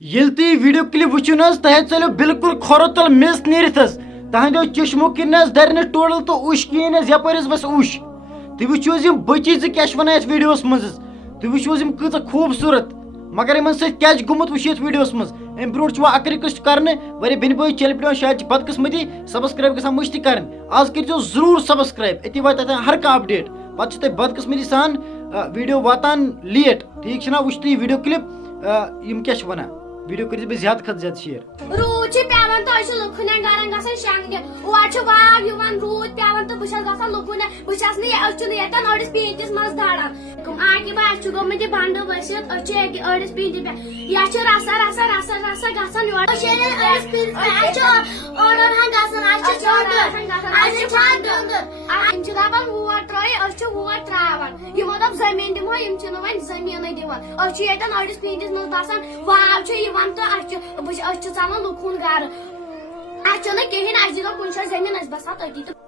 ये video clip वुचन तह चलो बिल्कुल खोर तल मिस नीरथ तहदो चश्मो किन दर टोटल तो उश कहें यपर बस उश तुम वो बची क्या वन वीडियो मज तुम वो कच खूबसूरत मगर इन क्या गुमुत वो वीडियो मज अम ब्रो अक रिक्वेस्ट कर वे बेन बो चल पे शायद बदकस्मती सब्सक्राइब ग मुश्त कर आज कर जरूर सब्सक्राइब अति वा हर कह अपडेट पे बदकस्मती सान वीडियो वातान लेट ठीक ना वुच वीडियो क्लिप क्या वन वीडियो कर ज्यादा खत ज्यादा शेयर रूद पेवान तो लुकन गरन ग शंग और वाव रूद पेवान तो बहुत लुकन बहुत अड़स पींतिस मज दड़ान आकि गोमुत बंद वसित अड़स पींति पे यह रसा रसा रसा रसा गसान दपान वोट त्रो वोट त्रावान यमो दप जमीन दिमो वन जमीन दिवान अड़स पींतिस मज बसान वाव तो चलान लुकन गर कहें कह जमीन बसान तथी